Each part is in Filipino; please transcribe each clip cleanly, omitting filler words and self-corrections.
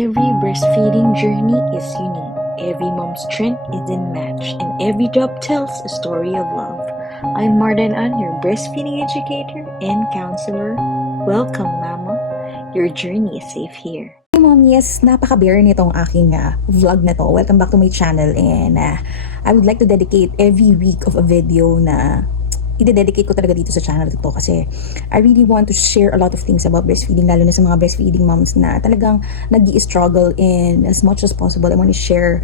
Every breastfeeding journey is unique. Every mom's strength is unmatched, and every job tells a story of love. I'm Mardan An, your breastfeeding educator and counselor. Welcome, Mama. Your journey is safe here. Hey Mom, yes, napaka-bare nitong aking vlog na to. Welcome back to my channel, and I would like to dedicate every week of a video na i-dedicate ko talaga dito sa channel dito kasi I really want to share a lot of things about breastfeeding, lalo na sa mga breastfeeding moms na talagang nag-i-struggle, and as much as possible I want to share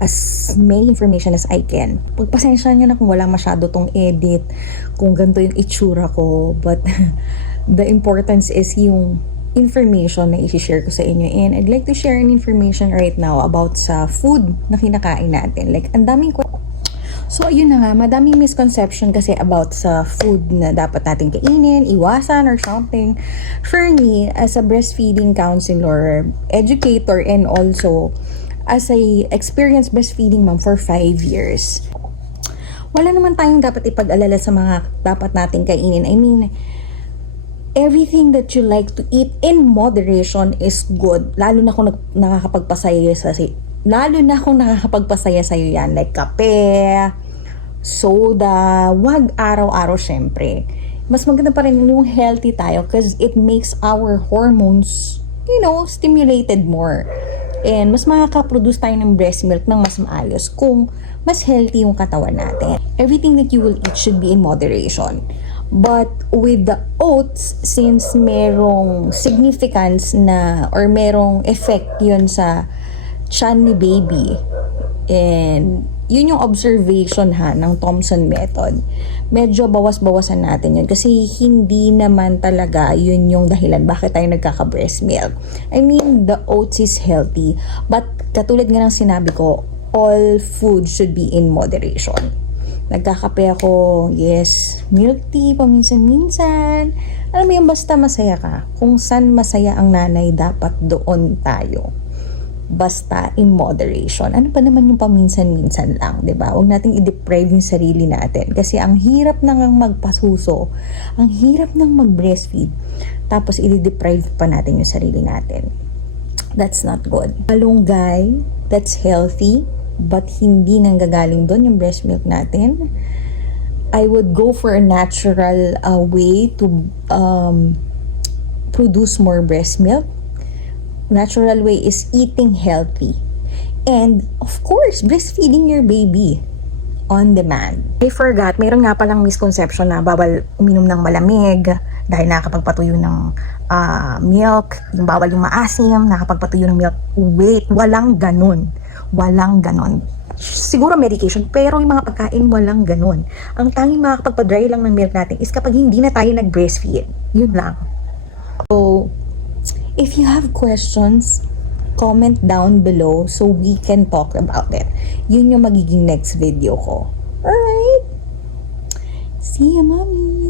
as many information as I can. Pagpasensya nyo na kung walang masyado tong edit, kung ganito yung itsura ko, but the importance is yung information na i-share ko sa inyo, and I'd like to share an information right now about sa food na kinakain natin. Like, ang daming So, ayun na nga, madaming misconception kasi about sa food na dapat natin kainin, iwasan, or something. For me, as a breastfeeding counselor, educator, and also as a experienced breastfeeding mom for 5 years, wala naman tayong dapat ipag-alala sa mga dapat natin kainin. I mean, everything that you like to eat in moderation is good. Lalo na kung nakakapagpasaya sa'yo yan, like kape, soda, wag araw-araw syempre. Mas maganda pa rin yung healthy tayo because it makes our hormones, stimulated more. And mas makaka-produce tayo ng breast milk ng mas maayos kung mas healthy yung katawan natin. Everything that you will eat should be in moderation. But with the oats, since merong significance na or merong effect yun sa tiyan ni baby, and yun yung observation ng Thompson method, medyo bawas-bawasan natin yun kasi hindi naman talaga yun yung dahilan bakit tayo nagkaka-breast milk. I mean, the oats is healthy, but katulad nga ng sinabi ko, all food should be in moderation. Nagkakape ako, yes, milk tea paminsan-minsan. Alam mo yung basta masaya ka. Kung saan masaya ang nanay, dapat doon tayo. Basta in moderation. Ano pa naman yung paminsan-minsan lang, 'di ba? Huwag nating i-deprive yung sarili natin kasi ang hirap nang magpasuso, ang hirap nang mag-breastfeed, tapos i-deprive pa natin yung sarili natin. That's not good. Malunggay, that's healthy, but hindi nanggagaling doon yung breast milk natin. I would go for a natural way to produce more breast milk. Natural way is eating healthy. And of course, breastfeeding your baby on demand. I forgot, mayroon nga palang misconception na bawal uminom ng malamig dahil nakakapagpatuyo ng milk, yung bawal yung maasim, nakakapagpatuyo ng milk. Wait, walang ganun. Walang ganon. Siguro medication, pero yung mga pagkain walang ganon. Ang tanging makakapagpa-dry lang ng milk natin is kapag hindi na tayo nag-breastfeed. Yun lang. So, if you have questions, comment down below so we can talk about it. Yun yung magiging next video ko. Alright? See you, Mommy!